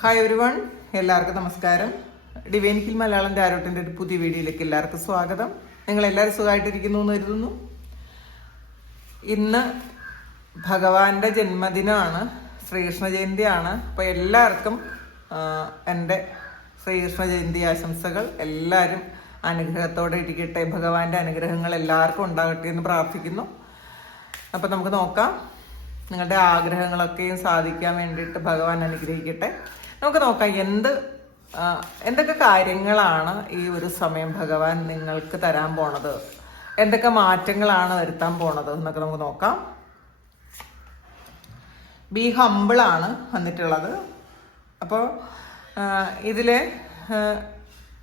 Hi every one എല്ലാവർക്കും നമസ്കാരം. Divine hill Malayalam ആരോട്ടിന്റെ ഒരു പുതിയ വീഡിയോയിലേക്ക് എല്ലാവർക്കും സ്വാഗതം. നിങ്ങൾ എല്ലാവരും സുഖമായിട്ടിരിക്കുന്നു എന്ന് കരുതുന്നു. ഇന്ന് ഭഗവാന്റെ ജന്മദിനമാണ്. ശ്രീകൃഷ്ണ ജയന്തിയാണ്. അപ്പോൾ എല്ലാവർക്കും എന്റെ ശ്രീകൃഷ്ണ ജയന്തി ആശംസകൾ. എല്ലാവരും അനുഗ്രഹത്തോടെ ഇരിക്കട്ടെ. ഭഗവാന്റെ അനുഗ്രഹങ്ങൾ എല്ലാവർക്കും ഉണ്ടാകട്ടെ എന്ന് പ്രാർത്ഥിക്കുന്നു. അപ്പം നമുക്ക് നോക്കാം. നിങ്ങളുടെ ആഗ്രഹങ്ങളൊക്കെയും സാധിക്കാൻ വേണ്ടിയിട്ട് ഭഗവാൻ അനുഗ്രഹിക്കട്ടെ. നമുക്ക് നോക്കാം എന്ത് എന്തൊക്കെ കാര്യങ്ങളാണ് ഈ ഒരു സമയം ഭഗവാൻ നിങ്ങൾക്ക് തരാൻ പോണത്? എന്തൊക്കെ മാറ്റങ്ങളാണ് വരുത്താൻ പോണത് എന്നൊക്കെ നമുക്ക് നോക്കാം. ബി ഹമ്പിളാണ് വന്നിട്ടുള്ളത്. അപ്പോൾ ഇതിലെ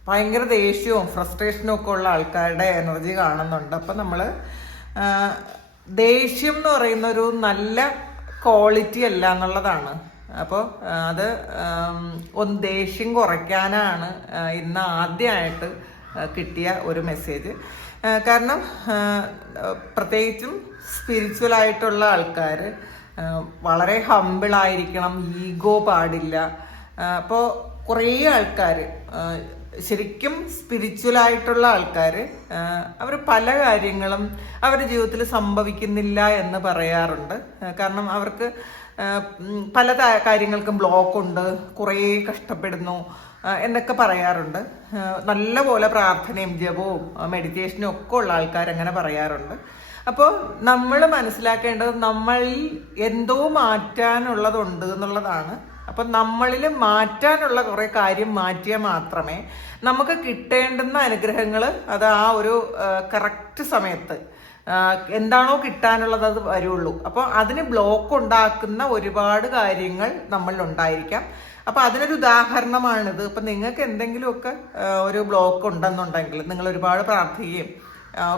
ഭയങ്കര ദേഷ്യവും ഫ്രസ്ട്രേഷനും ഒക്കെ ഉള്ള ആൾക്കാരുടെ എനർജി കാണുന്നുണ്ട്. അപ്പം നമ്മൾ ദേഷ്യം എന്ന് പറയുന്ന ഒരു നല്ല ക്വാളിറ്റി അല്ല എന്നുള്ളതാണ്. അപ്പോൾ അത് ഒന്ന് ദേഷ്യം കുറയ്ക്കാനാണ് ഇന്ന് ആദ്യമായിട്ട് കിട്ടിയ ഒരു മെസ്സേജ് കാരണം പ്രത്യേകിച്ചും സ്പിരിച്വൽ ആയിട്ടുള്ള ആൾക്കാർ വളരെ ഹമ്പിളായിരിക്കണം ഈഗോ പാടില്ല. അപ്പോൾ കുറേ ആൾക്കാർ ശരിക്കും സ്പിരിച്വൽ ആയിട്ടുള്ള ആൾക്കാർ അവർ പല കാര്യങ്ങളും അവരുടെ ജീവിതത്തിൽ സംഭവിക്കുന്നില്ല എന്ന് പറയാറുണ്ട്. കാരണം അവർക്ക് പല കാര്യങ്ങൾക്കും ബ്ലോക്ക് ഉണ്ട് കുറേ കഷ്ടപ്പെടുന്നു എന്നൊക്കെ പറയാറുണ്ട്. നല്ല നല്ലപോലെ പ്രാർത്ഥനയും ജപവും മെഡിറ്റേഷനും ഒക്കെ ഉള്ള ആൾക്കാർ അങ്ങനെ പറയാറുണ്ട്. അപ്പോൾ നമ്മൾ മനസ്സിലാക്കേണ്ടത് നമ്മളിൽ എന്തോ മാറ്റാനുള്ളതുണ്ട് എന്നുള്ളതാണ്. അപ്പം നമ്മളിൽ മാറ്റാനുള്ള കുറേ കാര്യം മാറ്റിയാൽ മാത്രമേ നമുക്ക് കിട്ടേണ്ടുന്ന അനുഗ്രഹങ്ങൾ അത് ആ ഒരു കറക്റ്റ് സമയത്ത് എന്താണോ കിട്ടാനുള്ളത് അത് വരുള്ളൂ. അപ്പോൾ അതിന് ബ്ലോക്ക് ഉണ്ടാക്കുന്ന ഒരുപാട് കാര്യങ്ങൾ നമ്മളിൽ ഉണ്ടായിരിക്കാം. അപ്പോൾ അതിനൊരു ഉദാഹരണമാണിത്. ഇപ്പം നിങ്ങൾക്ക് എന്തെങ്കിലുമൊക്കെ ഒരു ബ്ലോക്ക് ഉണ്ടെന്നുണ്ടെങ്കിൽ നിങ്ങൾ ഒരുപാട് പ്രാർത്ഥിക്കുകയും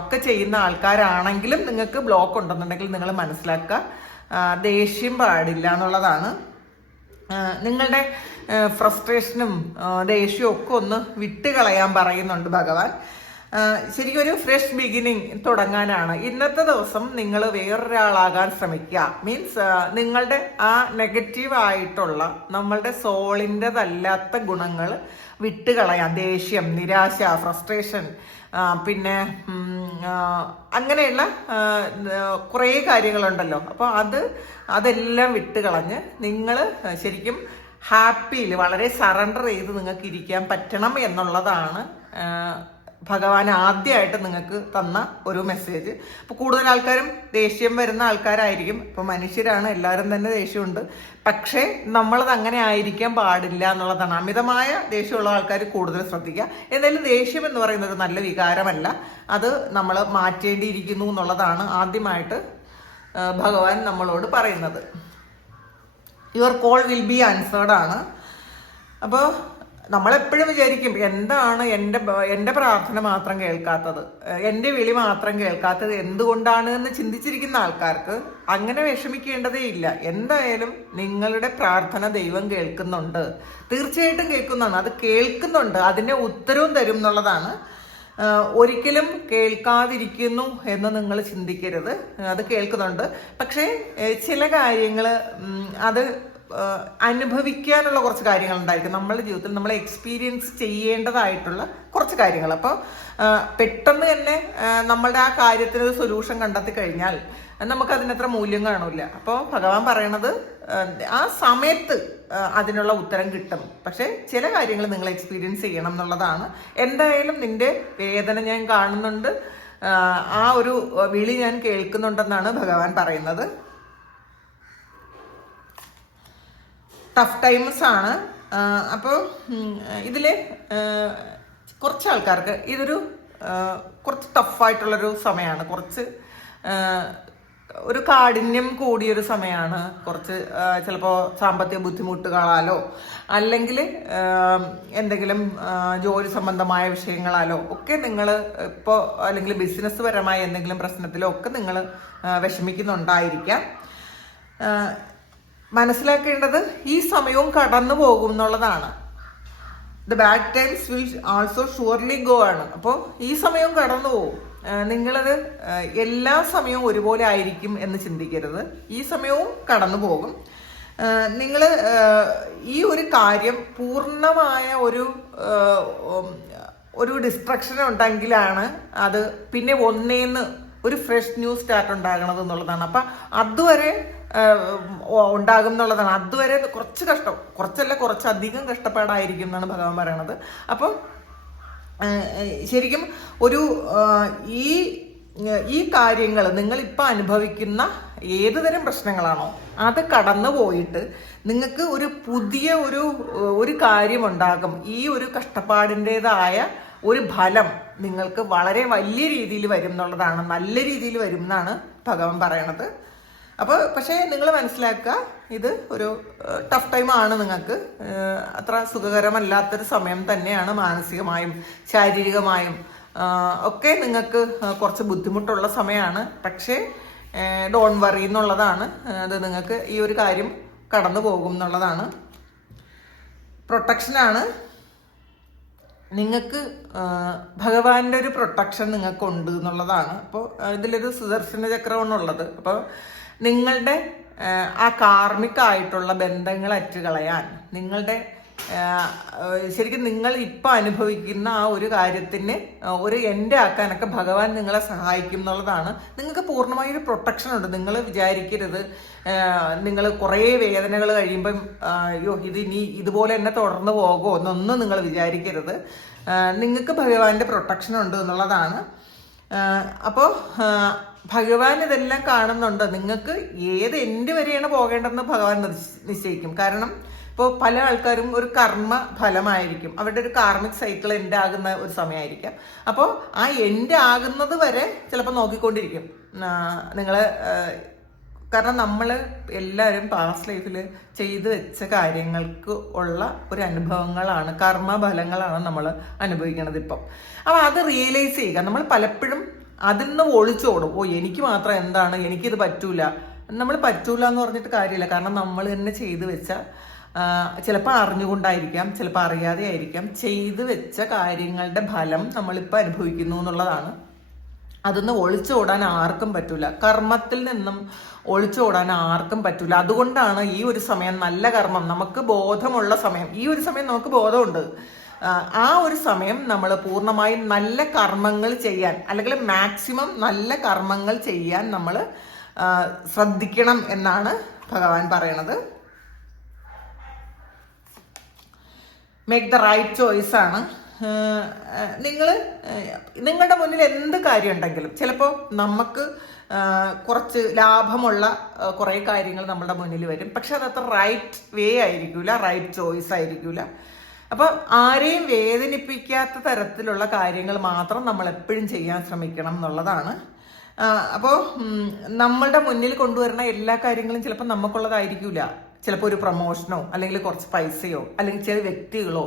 ഒക്കെ ചെയ്യുന്ന ആൾക്കാരാണെങ്കിലും നിങ്ങൾക്ക് ബ്ലോക്ക് ഉണ്ടെന്നുണ്ടെങ്കിൽ നിങ്ങൾ മനസ്സിലാക്കുക. ദേഷ്യം പാടില്ല എന്നുള്ളതാണ്. നിങ്ങളുടെ ഫ്രസ്ട്രേഷനും ദേഷ്യവും ഒക്കെ ഒന്ന് വിട്ടുകളയാൻ പറയുന്നുണ്ട് ഭഗവാൻ. ശരിക്കും ഒരു ഫ്രഷ് ബിഗിനിങ് തുടങ്ങാനാണ്. ഇന്നത്തെ ദിവസം നിങ്ങൾ വേറൊരാളാകാൻ ശ്രമിക്കുക. മീൻസ് നിങ്ങളുടെ ആ നെഗറ്റീവ് ആയിട്ടുള്ള നമ്മളുടെ സോളിന്റെതല്ലാത്ത ഗുണങ്ങൾ വിട്ടുകളയാം ദേഷ്യം നിരാശ ഫ്രസ്ട്രേഷൻ പിന്നെ അങ്ങനെയുള്ള കുറേ കാര്യങ്ങളുണ്ടല്ലോ. അപ്പോൾ അത് അതെല്ലാം വിട്ടുകളഞ്ഞ് നിങ്ങൾ ശരിക്കും ഹാപ്പിയിൽ വളരെ സറണ്ടർ ചെയ്ത് നിങ്ങൾക്ക് ഇരിക്കാൻ പറ്റണം എന്നുള്ളതാണ് ഭഗവാൻ ആദ്യമായിട്ട് നിങ്ങൾക്ക് തന്ന ഒരു മെസ്സേജ് അപ്പോൾ കൂടുതൽ ആൾക്കാരും ദേഷ്യം വരുന്ന ആൾക്കാരായിരിക്കും. ഇപ്പോൾ മനുഷ്യരാണ് എല്ലാവരും തന്നെ ദേഷ്യമുണ്ട്. പക്ഷേ നമ്മളത് അങ്ങനെ ആയിരിക്കാൻ പാടില്ല എന്നുള്ളതാണ്. അമിതമായ ദേഷ്യമുള്ള ആൾക്കാർ കൂടുതൽ ശ്രദ്ധിക്കുക. എന്തായാലും ദേഷ്യം എന്ന് പറയുന്നത് ഒരു നല്ല വികാരമല്ല. അത് നമ്മൾ മാറ്റേണ്ടിയിരിക്കുന്നു എന്നുള്ളതാണ് ആദ്യമായിട്ട് ഭഗവാൻ നമ്മളോട് പറയുന്നത്. Your call will be answered ആണ്. അപ്പോൾ നമ്മളെപ്പോഴും വിചാരിക്കും എന്താണ് എന്റെ എന്റെ പ്രാർത്ഥന മാത്രം കേൾക്കാത്തത്? എന്റെ വിളി മാത്രം കേൾക്കാത്തത് എന്തുകൊണ്ടാണ് എന്ന് ചിന്തിച്ചിരിക്കുന്ന ആൾക്കാർക്ക് അങ്ങനെ വിഷമിക്കേണ്ടതേ ഇല്ല. എന്തായാലും നിങ്ങളുടെ പ്രാർത്ഥന ദൈവം കേൾക്കുന്നുണ്ട്. തീർച്ചയായിട്ടും കേൾക്കുന്നതാണ്. അത് കേൾക്കുന്നുണ്ട്. അതിന്റെ ഉത്തരവും തരും എന്നുള്ളതാണ്. ഒരിക്കലും കേൾക്കാതിരിക്കുന്നു എന്ന് നിങ്ങൾ ചിന്തിക്കരുത്. അത് കേൾക്കുന്നുണ്ട്. പക്ഷേ ചില കാര്യങ്ങൾ അത് അനുഭവിക്കാനുള്ള കുറച്ച് കാര്യങ്ങൾ ഉണ്ടായിരിക്കും നമ്മുടെ ജീവിതത്തിൽ നമ്മൾ എക്സ്പീരിയൻസ് ചെയ്യേണ്ടതായിട്ടുള്ള കുറച്ച് കാര്യങ്ങൾ. അപ്പോൾ പെട്ടെന്ന് തന്നെ നമ്മളുടെ ആ കാര്യത്തിന് ഒരു സൊല്യൂഷൻ കണ്ടെത്തി കഴിഞ്ഞാൽ നമുക്ക് അതിനത്ര മൂല്യം കാണില്ല. അപ്പോൾ ഭഗവാൻ പറയണത് ആ സമയത്ത് അതിനുള്ള ഉത്തരം കിട്ടും. പക്ഷേ ചില കാര്യങ്ങൾ നിങ്ങൾ എക്സ്പീരിയൻസ് ചെയ്യണം എന്നുള്ളതാണ്. എന്തായാലും നിന്റെ വേദന ഞാൻ കാണുന്നുണ്ട്. ആ ഒരു വിളി ഞാൻ കേൾക്കുന്നുണ്ടെന്നാണ് ഭഗവാൻ പറയുന്നത്. ടഫ് ടൈംസ് ആണ്. അപ്പോൾ ഇതിൽ കുറച്ച് ആൾക്കാർക്ക് ഇതൊരു കുറച്ച് ടഫായിട്ടുള്ളൊരു സമയമാണ് കുറച്ച് ഒരു കാഠിന്യം കൂടിയൊരു സമയമാണ് കുറച്ച് ചിലപ്പോൾ സാമ്പത്തിക ബുദ്ധിമുട്ടുകളാലോ അല്ലെങ്കിൽ എന്തെങ്കിലും ജോലി സംബന്ധമായ വിഷയങ്ങളാലോ ഒക്കെ നിങ്ങൾ ഇപ്പോൾ അല്ലെങ്കിൽ ബിസിനസ് പരമായ എന്തെങ്കിലും പ്രശ്നത്തിലോ ഒക്കെ നിങ്ങൾ വിഷമിക്കുന്നുണ്ടായിരിക്കാം. മനസ്സിലാക്കേണ്ടത് ഈ സമയവും കടന്നു പോകും എന്നുള്ളതാണ്. The bad times will also surely go ആണ്. അപ്പോൾ ഈ സമയവും കടന്നു പോകും. നിങ്ങളത് എല്ലാ സമയവും ഒരുപോലെ ആയിരിക്കും എന്ന് ചിന്തിക്കരുത്. ഈ സമയവും കടന്നു പോകും. നിങ്ങൾ ഈ ഒരു കാര്യം പൂർണമായ ഒരു ഒരു ഡിസ്ട്രക്ഷൻ ഉണ്ടെങ്കിലാണ് അത് പിന്നെ ഒന്നേന്ന് ഒരു ഫ്രഷ് ന്യൂ സ്റ്റാർട്ട് ഉണ്ടാകണത് എന്നുള്ളതാണ്. അപ്പം അതുവരെ ഉണ്ടാകും എന്നുള്ളതാണ്. അതുവരെ കുറച്ച് കഷ്ടം. കുറച്ചല്ല കുറച്ചധികം കഷ്ടപ്പാടായിരിക്കും എന്നാണ് ഭഗവാൻ പറയണത്. അപ്പം ശരിക്കും ഒരു ഈ ഈ കാര്യങ്ങൾ നിങ്ങൾ ഇപ്പം അനുഭവിക്കുന്ന ഏത് തരം പ്രശ്നങ്ങളാണോ അത് കടന്നു പോയിട്ട് നിങ്ങൾക്ക് ഒരു പുതിയ ഒരു ഒരു കാര്യമുണ്ടാകും. ഈ ഒരു കഷ്ടപ്പാടിന്റെതായ ഒരു ഫലം നിങ്ങൾക്ക് വളരെ വലിയ രീതിയിൽ വരും എന്നുള്ളതാണ്. നല്ല രീതിയിൽ വരും എന്നാണ് ഭഗവാൻ പറയണത്. അപ്പോൾ പക്ഷേ നിങ്ങൾ മനസ്സിലാക്കുക ഇത് ഒരു ടഫ് ടൈം ആണ് നിങ്ങൾക്ക്. അത്ര സുഖകരമല്ലാത്തൊരു സമയം തന്നെയാണ് മാനസികമായും ശാരീരികമായും. ഒക്കെ നിങ്ങൾക്ക് കുറച്ച് ബുദ്ധിമുട്ടുള്ള സമയമാണ്. പക്ഷേ ഡോൺ വറി എന്നുള്ളതാണ്. അത് നിങ്ങൾക്ക് ഈ ഒരു കാര്യം കടന്നു പോകും എന്നുള്ളതാണ്. പ്രൊട്ടക്ഷനാണ് നിങ്ങൾക്ക് ഭഗവാന്റെ ഒരു പ്രൊട്ടക്ഷൻ നിങ്ങൾക്ക് ഉണ്ട് എന്നുള്ളതാണ് അപ്പോൾ ഇതിലൊരു സുദർശന ചക്രമാണുള്ളത് അപ്പോൾ നിങ്ങളുടെ ആ, കാർമ്മിക്കായിട്ടുള്ള ബന്ധങ്ങൾ അറ്റുകളയാൻ നിങ്ങളുടെ ശരിക്കും നിങ്ങൾ ഇപ്പം അനുഭവിക്കുന്ന ആ ഒരു കാര്യത്തിന് ഒരു എന്റെ ആക്കാനൊക്കെ ഭഗവാൻ നിങ്ങളെ സഹായിക്കും എന്നുള്ളതാണ്. നിങ്ങൾക്ക് പൂർണമായ ഒരു പ്രൊട്ടക്ഷൻ ഉണ്ട്. നിങ്ങൾ വിചാരിക്കരുത്. നിങ്ങൾ കുറേ വേദനകൾ കഴിയുമ്പം അയ്യോ ഇത് ഇനി ഇതുപോലെ തന്നെ തുടർന്ന് പോകുമോ എന്നൊന്നും നിങ്ങൾ വിചാരിക്കരുത്. നിങ്ങൾക്ക് ഭഗവാന്റെ പ്രൊട്ടക്ഷൻ ഉണ്ട് എന്നുള്ളതാണ്. അപ്പോൾ ഭഗവാൻ ഇതെല്ലാം കാണുന്നുണ്ട്. നിങ്ങൾക്ക് ഏത് എൻഡ് വരെയാണ് പോകേണ്ടതെന്ന് ഭഗവാൻ നിശ്ചയിക്കും. കാരണം ഇപ്പോൾ പല ആൾക്കാരും ഒരു കർമ്മ ഫലമായിരിക്കും. അവരുടെ ഒരു കാർമിക് സൈക്കിൾ എൻഡ് ആകുന്ന ഒരു സമയമായിരിക്കാം. അപ്പോൾ ആ എൻഡ് ആകുന്നത് വരെ ചിലപ്പോൾ നോക്കിക്കൊണ്ടിരിക്കും. നിങ്ങൾ കാരണം നമ്മൾ എല്ലാവരും പാസ്റ്റ് ലൈഫിൽ ചെയ്തു വെച്ച കാര്യങ്ങൾക്ക് ഉള്ള ഒരു അനുഭവങ്ങളാണ് കർമ്മഫലങ്ങളാണ് നമ്മൾ അനുഭവിക്കുന്നത് ഇപ്പം. അപ്പോൾ അത് റിയലൈസ് ചെയ്യുക. നമ്മൾ പലപ്പോഴും അതിൽ നിന്ന് ഒളിച്ചോടും ഓ എനിക്ക് മാത്രം എന്താണ്? എനിക്കിത് പറ്റൂല. നമ്മൾ പറ്റൂല എന്ന് പറഞ്ഞിട്ട് കാര്യമില്ല. കാരണം നമ്മൾ തന്നെ ചെയ്തു വെച്ച ചിലപ്പോൾ അറിഞ്ഞുകൊണ്ടായിരിക്കാം ചിലപ്പോൾ അറിയാതെ ആയിരിക്കാം. ചെയ്തു വെച്ച കാര്യങ്ങളുടെ ഫലം നമ്മളിപ്പോൾ അനുഭവിക്കുന്നു എന്നുള്ളതാണ്. അതൊന്ന് ഒളിച്ചോടാൻ ആർക്കും പറ്റൂല. കർമ്മത്തിൽ നിന്നും ഒളിച്ചോടാൻ ആർക്കും പറ്റൂല. അതുകൊണ്ടാണ് ഈ ഒരു സമയം നല്ല കർമ്മം. നമുക്ക് ബോധമുള്ള സമയം. ഈ ഒരു സമയം നമുക്ക് ബോധമുണ്ട്. ആ, ഒരു സമയം നമ്മൾ പൂർണമായും നല്ല കർമ്മങ്ങൾ ചെയ്യാൻ അല്ലെങ്കിൽ മാക്സിമം നല്ല കർമ്മങ്ങൾ ചെയ്യാൻ നമ്മൾ ശ്രദ്ധിക്കണം എന്നാണ് ഭഗവാൻ പറയണത്. മേക്ക് ദ റൈറ്റ് ചോയ്സ് ആണ്. നിങ്ങൾ നിങ്ങളുടെ മുന്നിൽ എന്ത് കാര്യം ഉണ്ടെങ്കിലും ചിലപ്പോൾ നമുക്ക് കുറച്ച് ലാഭമുള്ള കുറേ കാര്യങ്ങൾ നമ്മുടെ മുന്നിൽ വരും. പക്ഷെ അതത്ര റൈറ്റ് വേ ആയിരിക്കില്ല റൈറ്റ് ചോയ്സ് ആയിരിക്കില്ല അപ്പോൾ ആരെയും വേദനിപ്പിക്കാത്ത തരത്തിലുള്ള കാര്യങ്ങൾ മാത്രം നമ്മൾ എപ്പോഴും ചെയ്യാൻ ശ്രമിക്കണം എന്നുള്ളതാണ്. അപ്പോൾ നമ്മളുടെ മുന്നിൽ കൊണ്ടുവരുന്ന എല്ലാ കാര്യങ്ങളും ചിലപ്പോൾ നമുക്കുള്ളതായിരിക്കില്ല ചിലപ്പോൾ ഒരു പ്രൊമോഷനോ അല്ലെങ്കിൽ കുറച്ച് പൈസയോ അല്ലെങ്കിൽ ചില വ്യക്തികളോ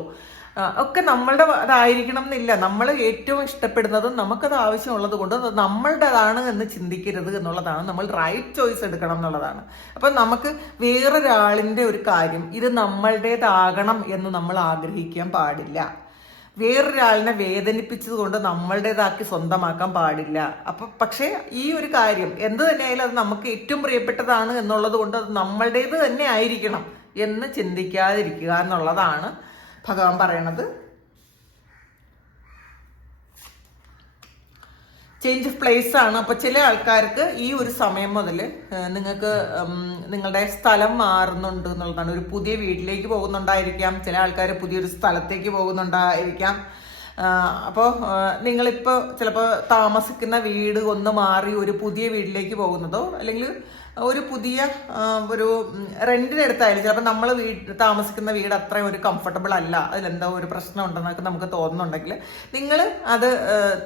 ഒക്കെ നമ്മളുടെ അതായിരിക്കണം എന്നില്ല. നമ്മൾ ഏറ്റവും ഇഷ്ടപ്പെടുന്നത് നമുക്കത് ആവശ്യമുള്ളത് കൊണ്ട് നമ്മളുടേതാണ് എന്ന് ചിന്തിക്കരുത് എന്നുള്ളതാണ്. നമ്മൾ റൈറ്റ് ചോയ്സ് എടുക്കണം എന്നുള്ളതാണ്. അപ്പം നമുക്ക് വേറൊരാളിന്റെ ഒരു കാര്യം ഇത് നമ്മളുടേതാകണം എന്ന് നമ്മൾ ആഗ്രഹിക്കാൻ പാടില്ല. വേറൊരാളിനെ വേദനിപ്പിച്ചത് കൊണ്ട് നമ്മളുടേതാക്കി സ്വന്തമാക്കാൻ പാടില്ല. അപ്പൊ പക്ഷേ ഈ ഒരു കാര്യം എന്ത് തന്നെയായാലും അത് നമുക്ക് ഏറ്റവും പ്രിയപ്പെട്ടതാണ് എന്നുള്ളത് കൊണ്ട് അത് നമ്മളുടേത് തന്നെ ആയിരിക്കണം എന്ന് ചിന്തിക്കാതിരിക്കുക എന്നുള്ളതാണ് ഭഗവാൻ പറയണത്. ചേഞ്ച് ഓഫ് പ്ലേസ് ആണ്. അപ്പൊ ചില ആൾക്കാർക്ക് ഈ ഒരു സമയം മുതൽ നിങ്ങൾക്ക് നിങ്ങളുടെ സ്ഥലം മാറുന്നുണ്ട് എന്നുള്ളതാണ്. ഒരു പുതിയ വീട്ടിലേക്ക് പോകുന്നുണ്ടായിരിക്കാം. ചില ആൾക്കാർ പുതിയൊരു സ്ഥലത്തേക്ക് പോകുന്നുണ്ടായിരിക്കാം. അപ്പോൾ നിങ്ങളിപ്പോൾ ചിലപ്പോൾ താമസിക്കുന്ന വീട് ഒന്ന് മാറി ഒരു പുതിയ വീട്ടിലേക്ക് പോകുന്നതോ അല്ലെങ്കിൽ ഒരു പുതിയ ഒരു റെന്റിനെടുത്തായാലും ചിലപ്പോൾ നമ്മൾ വീട് താമസിക്കുന്ന വീട് അത്രയും ഒരു കംഫർട്ടബിൾ അല്ല. അതിലെന്തോ ഒരു പ്രശ്നം ഉണ്ടെന്നൊക്കെ നമുക്ക് തോന്നുന്നുണ്ടെങ്കിൽ നിങ്ങൾ അത്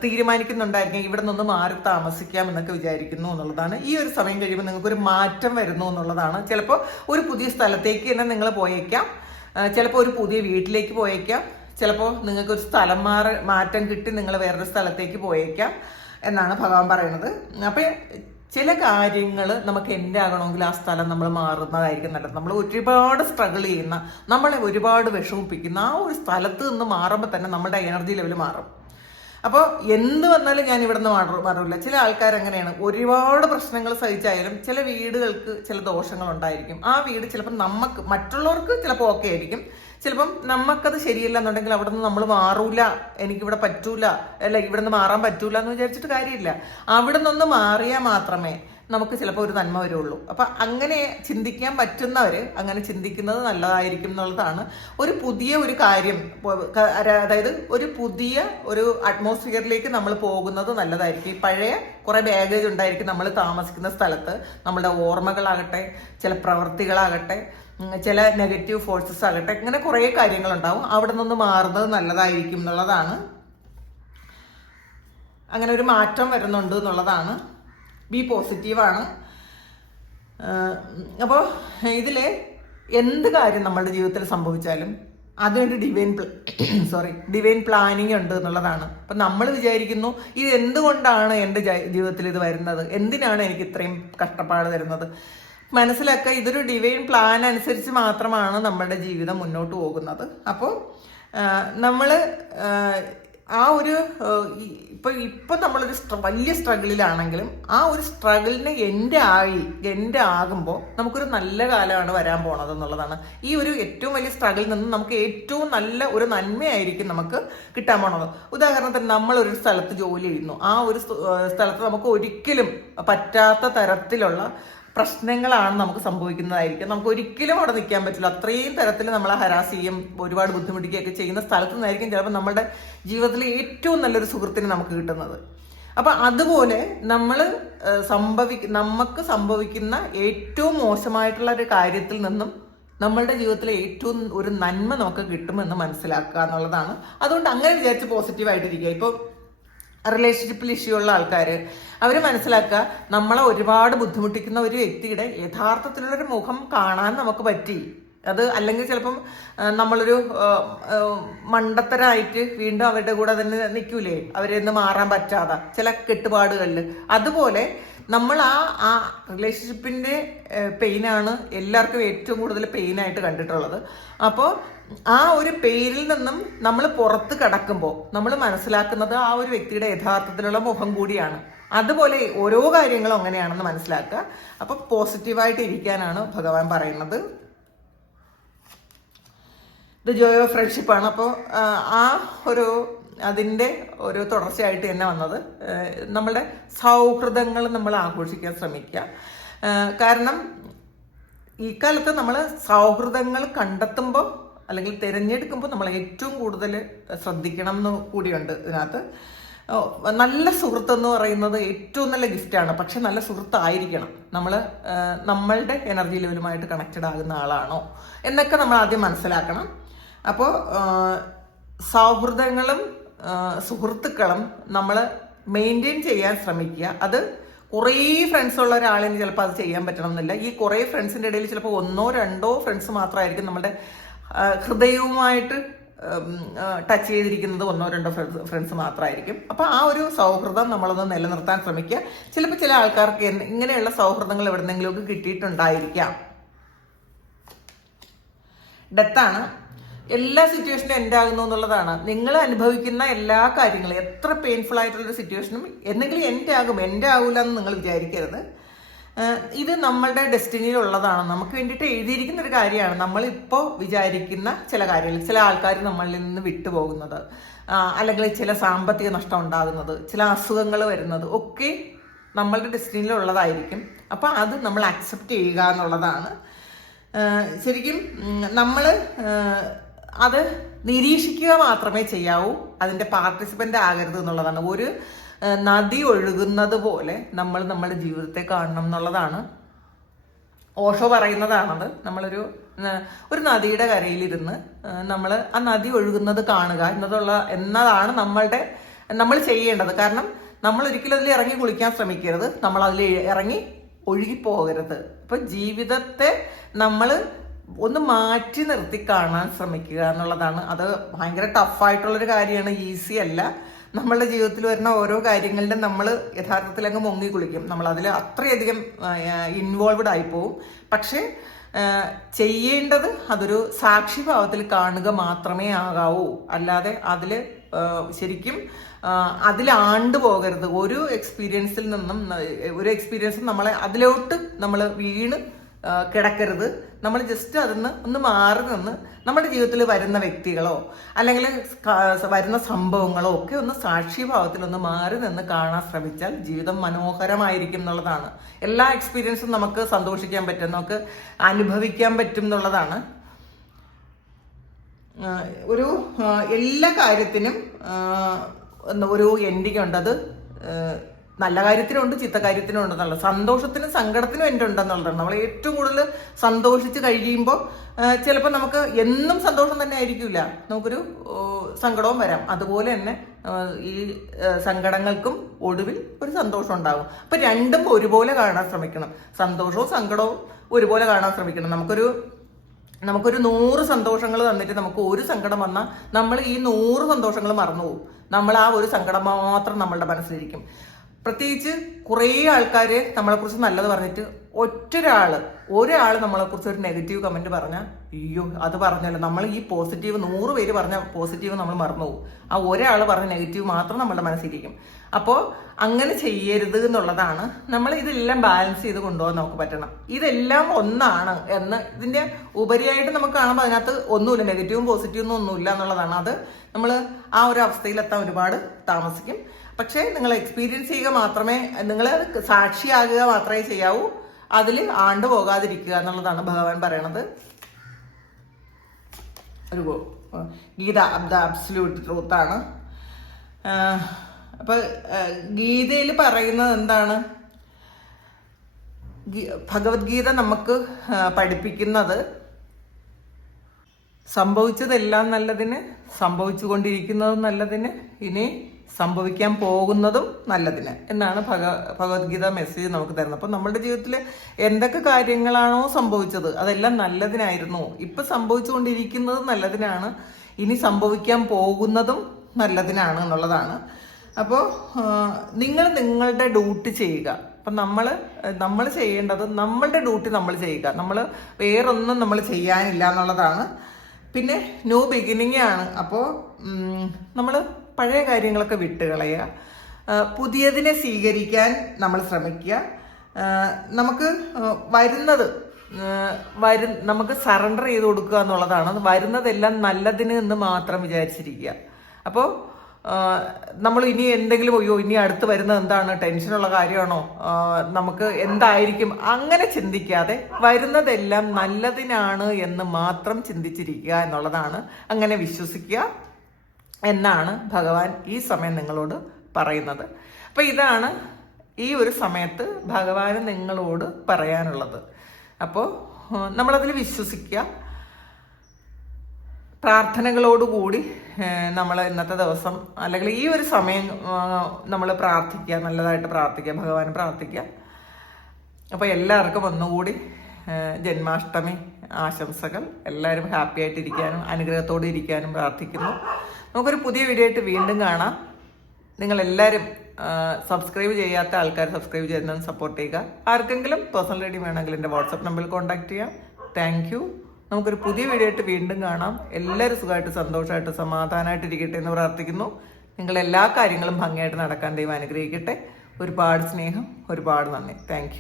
തീരുമാനിക്കുന്നുണ്ടായിരിക്കും ഇവിടെ നിന്ന് മാറി താമസിക്കാം എന്നൊക്കെ വിചാരിക്കുന്നു എന്നുള്ളതാണ്. ഈ ഒരു സമയം കഴിയുമ്പോൾ നിങ്ങൾക്ക് ഒരു മാറ്റം വരുന്നു എന്നുള്ളതാണ്. ചിലപ്പോൾ ഒരു പുതിയ സ്ഥലത്തേക്ക് തന്നെ നിങ്ങൾ പോയേക്കാം. ചിലപ്പോൾ ഒരു പുതിയ വീട്ടിലേക്ക് പോയേക്കാം. ചിലപ്പോൾ നിങ്ങൾക്ക് ഒരു സ്ഥലം മാറി മാറ്റം കിട്ടി നിങ്ങൾ വേറൊരു സ്ഥലത്തേക്ക് പോയേക്കാം എന്നാണ് ഭഗവാൻ പറയുന്നത്. അപ്പം ചില കാര്യങ്ങൾ നമുക്ക് എന്റെ ആകണമെങ്കിൽ ആ സ്ഥലം നമ്മൾ മാറുന്നതായിരിക്കും നല്ലത്. നമ്മൾ ഒരുപാട് സ്ട്രഗിൾ ചെയ്യുന്ന നമ്മളെ ഒരുപാട് വിഷമിപ്പിക്കുന്ന ആ ഒരു സ്ഥലത്ത് നിന്ന് മാറുമ്പോൾ തന്നെ നമ്മുടെ എനർജി ലെവൽ മാറും. അപ്പോൾ എന്ത് വന്നാലും ഞാൻ ഇവിടെ നിന്ന് മാറും മാറില്ല ചില ആൾക്കാർ അങ്ങനെയാണ്. ഒരുപാട് പ്രശ്നങ്ങൾ സഹിച്ചായാലും ചില വീടുകൾക്ക് ചില ദോഷങ്ങൾ ഉണ്ടായിരിക്കും. ആ വീട് ചിലപ്പോൾ നമുക്ക് മറ്റുള്ളവർക്ക് ചിലപ്പോൾ ഓക്കെ ആയിരിക്കും. ചിലപ്പം നമുക്കത് ശരിയല്ല എന്നുണ്ടെങ്കിൽ അവിടെ നിന്ന് നമ്മൾ മാറൂല എനിക്കിവിടെ പറ്റൂല അല്ല ഇവിടെ നിന്ന് മാറാൻ പറ്റൂല എന്ന് വിചാരിച്ചിട്ട് കാര്യമില്ല. അവിടെ നിന്നൊന്ന് മാറിയാൽ മാത്രമേ നമുക്ക് ചിലപ്പോൾ ഒരു നന്മ വരുള്ളൂ. അപ്പം അങ്ങനെ ചിന്തിക്കാൻ പറ്റുന്നവർ അങ്ങനെ ചിന്തിക്കുന്നത് നല്ലതായിരിക്കും എന്നുള്ളതാണ് ഒരു പുതിയ ഒരു കാര്യം. അതായത് ഒരു പുതിയ ഒരു അറ്റ്മോസ്ഫിയറിലേക്ക് നമ്മൾ പോകുന്നത് നല്ലതായിരിക്കും. പഴയ കുറേ ബാഗേജ് ഉണ്ടായിരിക്കും നമ്മൾ താമസിക്കുന്ന സ്ഥലത്ത്. നമ്മുടെ ഓർമ്മകളാകട്ടെ ചില പ്രവൃത്തികളാകട്ടെ ചില നെഗറ്റീവ് ഫോഴ്സസ് ആകട്ടെ ഇങ്ങനെ കുറേ കാര്യങ്ങളുണ്ടാവും. അവിടെ നിന്ന് മാറുന്നത് നല്ലതായിരിക്കും എന്നുള്ളതാണ്. അങ്ങനെ ഒരു മാറ്റം വരുന്നുണ്ട് എന്നുള്ളതാണ്. ബി പോസിറ്റീവാണ്. അപ്പോൾ ഇതിൽ എന്ത് കാര്യം നമ്മളുടെ ജീവിതത്തിൽ സംഭവിച്ചാലും അതിനൊരു ഡിവൈൻ സോറി ഡിവൈൻ പ്ലാനിങ് ഉണ്ട് എന്നുള്ളതാണ്. അപ്പം നമ്മൾ വിചാരിക്കുന്നു ഇത് എന്തുകൊണ്ടാണ് എന്റെ ജീവിതത്തിൽ ഇത് വരുന്നത്? എന്തിനാണ് എനിക്ക് ഇത്രയും കഷ്ടപ്പാട് തരുന്നത്? മനസ്സിലാക്കുക ഇതൊരു ഡിവൈൻ പ്ലാൻ അനുസരിച്ച് മാത്രമാണ് നമ്മുടെ ജീവിതം മുന്നോട്ട് പോകുന്നത്. അപ്പോൾ നമ്മൾ ആ ഒരു ഇപ്പൊ ഇപ്പൊ നമ്മളൊരു വലിയ സ്ട്രഗിളിലാണെങ്കിലും ആ ഒരു സ്ട്രഗിളിനെ എന്റെ ആയി എന്റെ ആകുമ്പോൾ നമുക്കൊരു നല്ല കാലമാണ് വരാൻ പോണത് എന്നുള്ളതാണ്. ഈ ഒരു ഏറ്റവും വലിയ സ്ട്രഗിളിൽ നിന്ന് നമുക്ക് ഏറ്റവും നല്ല ഒരു നന്മയായിരിക്കും നമുക്ക് കിട്ടാൻ പോണത്. ഉദാഹരണത്തിന് നമ്മൾ ഒരു സ്ഥലത്ത് ജോലി ചെയ്യുന്നു. ആ ഒരു സ്ഥലത്ത് നമുക്ക് ഒരിക്കലും പറ്റാത്ത തരത്തിലുള്ള പ്രശ്നങ്ങളാണ് നമുക്ക് സംഭവിക്കുന്നതായിരിക്കും. നമുക്ക് ഒരിക്കലും അവിടെ നിൽക്കാൻ പറ്റില്ല. അത്രയും തരത്തിൽ നമ്മളെ ഹരാസ് ചെയ്യും ഒരുപാട് ബുദ്ധിമുട്ടിക്കുകയൊക്കെ ചെയ്യുന്ന സ്ഥലത്തു നിന്നായിരിക്കും ചിലപ്പോൾ നമ്മുടെ ജീവിതത്തിലെ ഏറ്റവും നല്ലൊരു സുഹൃത്തിനെ നമുക്ക് കിട്ടുന്നത്. അപ്പൊ അതുപോലെ നമ്മൾ സംഭവി നമുക്ക് സംഭവിക്കുന്ന ഏറ്റവും മോശമായിട്ടുള്ള ഒരു കാര്യത്തിൽ നിന്നും നമ്മളുടെ ജീവിതത്തിലെ ഏറ്റവും ഒരു നന്മ നമുക്ക് കിട്ടുമെന്ന് മനസ്സിലാക്കുക എന്നുള്ളതാണ്. അതുകൊണ്ട് അങ്ങനെ വിചാരിച്ച് പോസിറ്റീവായിട്ടിരിക്കുക ഇപ്പോൾ റിലേഷൻഷിപ്പിൽ ഇഷ്യൂ ഉള്ള ആൾക്കാർ അവർ മനസ്സിലാക്കുക നമ്മളെ ഒരുപാട് ബുദ്ധിമുട്ടിക്കുന്ന ഒരു വ്യക്തിയുടെ യഥാർത്ഥത്തിലുള്ളൊരു മുഖം കാണാൻ നമുക്ക് പറ്റി. അത് അല്ലെങ്കിൽ ചിലപ്പം നമ്മളൊരു മണ്ടത്തരായിട്ട് വീണ്ടും അവരുടെ കൂടെ തന്നെ നിൽക്കൂലേ അവരെന്ന് മാറാൻ പറ്റാതെ. ചില കെട്ടുപാടുകളിൽ അതുപോലെ നമ്മൾ ആ ആ റിലേഷൻഷിപ്പിന്റെ പെയിനാണ് എല്ലാവർക്കും ഏറ്റവും കൂടുതൽ പെയിനായിട്ട് കണ്ടിട്ടുള്ളത്. അപ്പോൾ ആ ഒരു പെയിനിൽ നിന്നും നമ്മൾ പുറത്ത് കടക്കുമ്പോൾ നമ്മൾ മനസ്സിലാക്കുന്നത് ആ ഒരു വ്യക്തിയുടെ യഥാർത്ഥത്തിലുള്ള മുഖം കൂടിയാണ്. അതുപോലെ ഓരോ കാര്യങ്ങളും അങ്ങനെയാണെന്ന് മനസ്സിലാക്കുക. അപ്പോൾ പോസിറ്റീവായിട്ട് ഇരിക്കാനാണ് ഭഗവാൻ പറയുന്നത്. ഇത് ജോയോ ഫ്രണ്ട്ഷിപ്പാണ് അപ്പോൾ ആ ഒരു അതിന്റെ ഒരു തുടർച്ചയായിട്ട് തന്നെ വന്നത്. നമ്മുടെ സൗഹൃദങ്ങൾ നമ്മൾ ആഘോഷിക്കാൻ ശ്രമിക്കുക. കാരണം ഈ കാലത്ത് നമ്മൾ സൗഹൃദങ്ങൾ കണ്ടെത്തുമ്പോൾ അല്ലെങ്കിൽ തിരഞ്ഞെടുക്കുമ്പോൾ നമ്മൾ ഏറ്റവും കൂടുതൽ ശ്രദ്ധിക്കണം എന്ന് കൂടിയുണ്ട് ഇതിനകത്ത്. നല്ല സുഹൃത്ത് എന്ന് പറയുന്നത് ഏറ്റവും നല്ല ഗിഫ്റ്റാണ് പക്ഷെ നല്ല സുഹൃത്തായിരിക്കണം. നമ്മൾ നമ്മളുടെ എനർജി ലെവലുമായിട്ട് കണക്റ്റഡ് ആകുന്ന ആളാണോ എന്നൊക്കെ നമ്മൾ ആദ്യം മനസ്സിലാക്കണം. അപ്പോൾ സൗഹൃദങ്ങളും സുഹൃത്തുക്കളും നമ്മൾ മെയിന്റെയിൻ ചെയ്യാൻ ശ്രമിക്കുക. അത് കുറേ ഫ്രണ്ട്സ് ഉള്ള ഒരാളിന് ചിലപ്പോൾ അത് ചെയ്യാൻ പറ്റണം എന്നില്ല ഈ കുറേ ഫ്രണ്ട്സിന്റെ ഇടയിൽ ചിലപ്പോൾ ഒന്നോ രണ്ടോ ഫ്രണ്ട്സ് മാത്രമായിരിക്കും നമ്മുടെ ഹൃദയവുമായിട്ട് ടച്ച് ചെയ്തിരിക്കുന്നത് ഒന്നോ രണ്ടോ ഫ്രണ്ട്സ് ഫ്രണ്ട്സ് മാത്രമായിരിക്കും. അപ്പോൾ ആ ഒരു സൗഹൃദം നമ്മളൊന്ന് നിലനിർത്താൻ ശ്രമിക്കുക. ചിലപ്പോൾ ചില ആൾക്കാർക്ക് ഇങ്ങനെയുള്ള സൗഹൃദങ്ങൾ എവിടെന്നെങ്കിലുമൊക്കെ കിട്ടിയിട്ടുണ്ടായിരിക്കാം. ഡെത്താണ് എല്ലാ സിറ്റുവേഷനും എന്റെ ആകുന്നു എന്നുള്ളതാണ്. നിങ്ങൾ അനുഭവിക്കുന്ന എല്ലാ കാര്യങ്ങളും എത്ര പെയിൻഫുൾ ആയിട്ടുള്ള സിറ്റുവേഷനും എന്തെങ്കിലും എന്റെ ആകും എന്റെ ആവില്ല എന്ന് നിങ്ങൾ വിചാരിക്കരുത്. ഇത് നമ്മളുടെ ഡെസ്റ്റിനിയിൽ ഉള്ളതാണ്. നമുക്ക് വേണ്ടിയിട്ട് എഴുതിയിരിക്കുന്ന ഒരു കാര്യമാണ്. നമ്മളിപ്പോൾ വിചാരിക്കുന്ന ചില കാര്യങ്ങൾ ചില ആൾക്കാർ നമ്മളിൽ നിന്ന് വിട്ടുപോകുന്നത്. അല്ലെങ്കിൽ ചില സാമ്പത്തിക നഷ്ടം ഉണ്ടാകുന്നത് ചില അസുഖങ്ങൾ വരുന്നത് ഒക്കെ നമ്മളുടെ ഡെസ്റ്റിനിയിലുള്ളതായിരിക്കും അപ്പോൾ അത് നമ്മൾ അക്സെപ്റ്റ് ചെയ്യുക എന്നുള്ളതാണ്. ശരിക്കും നമ്മൾ അത് നിരീക്ഷിക്കുക മാത്രമേ ചെയ്യാവൂ. അതിന്റെ പാർട്ടിസിപ്പന്റ് ആകരുത് എന്നുള്ളതാണ്. ഒരു നദി ഒഴുകുന്നത് പോലെ നമ്മൾ നമ്മുടെ ജീവിതത്തെ കാണണം എന്നുള്ളതാണ്. ഓഷോ പറയുന്നതാണത്. നമ്മളൊരു ഒരു നദിയുടെ കരയിലിരുന്ന് നമ്മൾ ആ നദി ഒഴുകുന്നത് കാണുക എന്നതുള്ള എന്നതാണ് നമ്മളുടെ നമ്മൾ ചെയ്യേണ്ടത്. കാരണം നമ്മൾ ഒരിക്കലും അതിൽ ഇറങ്ങി കുളിക്കാൻ ശ്രമിക്കരുത്. നമ്മൾ അതിൽ ഇറങ്ങി ഒഴുകിപ്പോകരുത്. ഇപ്പൊ ജീവിതത്തെ നമ്മൾ ഒന്ന് മാറ്റി നിർത്തി കാണാൻ ശ്രമിക്കുക എന്നുള്ളതാണ്. അത് ഭയങ്കര ടഫായിട്ടുള്ളൊരു കാര്യമാണ്. ഈസി അല്ല. നമ്മളുടെ ജീവിതത്തിൽ വരുന്ന ഓരോ കാര്യങ്ങളിലും നമ്മൾ യഥാർത്ഥത്തിൽ അങ്ങ് മുങ്ങി കുളിക്കും. നമ്മൾ അതിൽ അത്രയധികം ഇൻവോൾവ്ഡ് ആയി പോവും. പക്ഷേ ചെയ്യേണ്ടത് അതൊരു സാക്ഷിഭാവത്തിൽ കാണുക മാത്രമേ ആകാവൂ. അല്ലാതെ അതിൽ ശരിക്കും അതിൽ ആണ്ട് പോകരുത്. ഒരു എക്സ്പീരിയൻസിൽ നിന്നും ഒരു എക്സ്പീരിയൻസ് നമ്മളെ അതിലോട്ട് നമ്മൾ വീണ് കിടക്കരുത്. നമ്മൾ ജസ്റ്റ് അതിന്ന് ഒന്ന് മാറി നിന്ന് നമ്മുടെ ജീവിതത്തിൽ വരുന്ന വ്യക്തികളോ അല്ലെങ്കിൽ വരുന്ന സംഭവങ്ങളോ ഒക്കെ ഒന്ന് സാക്ഷിഭാവത്തിൽ ഒന്ന് മാറി നിന്ന് കാണാൻ ശ്രമിച്ചാൽ ജീവിതം മനോഹരമായിരിക്കും എന്നുള്ളതാണ്. എല്ലാ എക്സ്പീരിയൻസും നമുക്ക് സന്തോഷിക്കാൻ പറ്റും നമുക്ക് അനുഭവിക്കാൻ പറ്റും എന്നുള്ളതാണ്. ഒരു എല്ലാ കാര്യത്തിനും ഒരു എൻഡിങ് ഉണ്ട് അത് നല്ല കാര്യത്തിനുണ്ട് ചീത്ത കാര്യത്തിനും ഉണ്ടെന്നുള്ളത് സന്തോഷത്തിനും സങ്കടത്തിനും എന്റെ ഉണ്ടെന്നുള്ളതാണ്. നമ്മൾ ഏറ്റവും കൂടുതൽ സന്തോഷിച്ച് കഴിയുമ്പോൾ ചിലപ്പോൾ നമുക്ക് എന്നും സന്തോഷം തന്നെ ആയിരിക്കില്ല. നമുക്കൊരു സങ്കടവും വരാം. അതുപോലെ തന്നെ ഈ സങ്കടങ്ങൾക്കും ഒടുവിൽ ഒരു സന്തോഷം ഉണ്ടാകും. അപ്പം രണ്ടും ഒരുപോലെ കാണാൻ ശ്രമിക്കണം. സന്തോഷവും സങ്കടവും ഒരുപോലെ കാണാൻ ശ്രമിക്കണം. നമുക്കൊരു നമുക്കൊരു നൂറ് സന്തോഷങ്ങൾ തന്നിട്ട് നമുക്ക് ഒരു സങ്കടം വന്നാൽ നമ്മൾ ഈ നൂറ് സന്തോഷങ്ങൾ മറന്നു പോകും നമ്മൾ ആ ഒരു സങ്കടം മാത്രം നമ്മളുടെ മനസ്സിലിരിക്കും. പ്രത്യേകിച്ച് കുറേ ആൾക്കാർ നമ്മളെക്കുറിച്ച് നല്ലത് പറഞ്ഞിട്ട് ഒറ്റൊരാൾ ഒരാൾ നമ്മളെക്കുറിച്ച് ഒരു നെഗറ്റീവ് കമന്റ് പറഞ്ഞാൽ അയ്യോ അത് പറഞ്ഞല്ലോ. നമ്മൾ ഈ പോസിറ്റീവ് നൂറ് പേര് പറഞ്ഞ പോസിറ്റീവ് നമ്മൾ മറന്നു പോകും. ആ ഒരാൾ പറഞ്ഞ നെഗറ്റീവ് മാത്രം നമ്മുടെ മനസ്സിലിരിക്കും. അപ്പോൾ അങ്ങനെ ചെയ്യരുത് എന്നുള്ളതാണ് നമ്മൾ ഇതെല്ലാം ബാലൻസ് ചെയ്ത് കൊണ്ടുപോകാൻ നമുക്ക് പറ്റണം. ഇതെല്ലാം ഒന്നാണ് എന്ന് ഇതിന്റെ ഉപരിയായിട്ട് നമുക്ക് കാണുമ്പോൾ അതിനകത്ത് ഒന്നുമില്ല. നെഗറ്റീവും പോസിറ്റീവും ഒന്നുമില്ല എന്നുള്ളതാണ്. അത് നമ്മൾ ആ ഒരു അവസ്ഥയിലെത്താൻ ഒരുപാട് താമസിക്കും. പക്ഷേ നിങ്ങൾ എക്സ്പീരിയൻസ് ചെയ്യുക മാത്രമേ നിങ്ങൾ സാക്ഷിയാകുക മാത്രമേ ചെയ്യാവൂ. അതിൽ ആണ്ട് പോകാതിരിക്കുക എന്നുള്ളതാണ് ഭഗവാൻ പറയണത്. ഒരു ഗീത ദ അബ്സല്യൂട്ട് ട്രൂത്താണ് അപ്പൊ ഗീതയിൽ പറയുന്നത് എന്താണ്? ഭഗവത്ഗീത നമുക്ക് പഠിപ്പിക്കുന്നത് സംഭവിച്ചതെല്ലാം നല്ലതിന് സംഭവിച്ചുകൊണ്ടിരിക്കുന്നതും നല്ലതിന് ഇനി സംഭവിക്കാൻ പോകുന്നതും നല്ലതിന് എന്നാണ് ഭഗ ഭഗവത്ഗീത മെസ്സേജ് നമുക്ക് തരുന്നത്. അപ്പം നമ്മുടെ ജീവിതത്തിൽ എന്തൊക്കെ കാര്യങ്ങളാണോ സംഭവിച്ചത് അതെല്ലാം നല്ലതിനായിരുന്നു. ഇപ്പൊ സംഭവിച്ചുകൊണ്ടിരിക്കുന്നത് നല്ലതിനാണ്. ഇനി സംഭവിക്കാൻ പോകുന്നതും നല്ലതിനാണ് എന്നുള്ളതാണ്. അപ്പോൾ നിങ്ങൾ നിങ്ങളുടെ ഡ്യൂട്ടി ചെയ്യുക. അപ്പം നമ്മൾ നമ്മൾ ചെയ്യേണ്ടത് നമ്മളുടെ ഡ്യൂട്ടി നമ്മൾ ചെയ്യുക. നമ്മൾ വേറൊന്നും നമ്മൾ ചെയ്യാനില്ല എന്നുള്ളതാണ്. പിന്നെ ന്യൂ ബിഗിനിങ് ആണ്. അപ്പോൾ നമ്മൾ പഴയ കാര്യങ്ങളൊക്കെ വിട്ടുകളയുക പുതിയതിനെ സ്വീകരിക്കാൻ നമ്മൾ ശ്രമിക്കുക. നമുക്ക് വരുന്നത് വരു നമുക്ക് സറണ്ടർ ചെയ്ത് കൊടുക്കുക എന്നുള്ളതാണ്. വരുന്നതെല്ലാം നല്ലതിന് എന്ന് മാത്രം വിചാരിച്ചിരിക്കുക. അപ്പോൾ നമ്മൾ ഇനി എന്തെങ്കിലും അയ്യോ ഇനി അടുത്ത് വരുന്നത് എന്താണ്? ടെൻഷനുള്ള കാര്യമാണോ? നമുക്ക് എന്തായിരിക്കും? അങ്ങനെ ചിന്തിക്കാതെ വരുന്നതെല്ലാം നല്ലതിനാണ് എന്ന് മാത്രം ചിന്തിച്ചിരിക്കുക എന്നുള്ളതാണ്. അങ്ങനെ വിശ്വസിക്കുക. എന്നാണ് ഭഗവാൻ ഈ സമയം നിങ്ങളോട് പറയുന്നത്. അപ്പൊ ഇതാണ് ഈ ഒരു സമയത്ത് ഭഗവാൻ നിങ്ങളോട് പറയാനുള്ളത്. അപ്പോൾ നമ്മളതിൽ വിശ്വസിക്കുക. പ്രാർത്ഥനകളോടുകൂടി നമ്മൾ ഇന്നത്തെ ദിവസം അല്ലെങ്കിൽ ഈ ഒരു സമയം നമ്മൾ പ്രാർത്ഥിക്കുക നല്ലതായിട്ട് പ്രാർത്ഥിക്കുക ഭഗവാൻ പ്രാർത്ഥിക്കുക. അപ്പോൾ എല്ലാവർക്കും ഒന്നുകൂടി ജന്മാഷ്ടമി ആശംസകൾ. എല്ലാവരും ഹാപ്പി ആയിട്ടിരിക്കാനും അനുഗ്രഹത്തോടെ ഇരിക്കാനും പ്രാർത്ഥിക്കുന്നു. നമുക്കൊരു പുതിയ വീഡിയോ ആയിട്ട് വീണ്ടും കാണാം. നിങ്ങൾ എല്ലാവരും സബ്സ്ക്രൈബ് ചെയ്യാത്ത ആൾക്കാർ സബ്സ്ക്രൈബ് ചെയ്യുന്നതിന് സപ്പോർട്ട് ചെയ്യുക. ആർക്കെങ്കിലും പേഴ്സണൽ റെഡി വേണമെങ്കിൽ എന്റെ വാട്സപ്പ് നമ്പറിൽ കോൺടാക്ട് ചെയ്യാം. താങ്ക് യു നമുക്കൊരു പുതിയ വീഡിയോ ആയിട്ട് വീണ്ടും കാണാം. എല്ലാവരും സുഖമായിട്ട് സന്തോഷമായിട്ട് സമാധാനമായിട്ട് ഇരിക്കട്ടെ എന്ന് പ്രാർത്ഥിക്കുന്നു. നിങ്ങൾ എല്ലാ കാര്യങ്ങളും ഭംഗിയായിട്ട് നടക്കാൻ ദൈവം അനുഗ്രഹിക്കട്ടെ. ഒരുപാട് സ്നേഹം ഒരുപാട് നന്ദി. താങ്ക്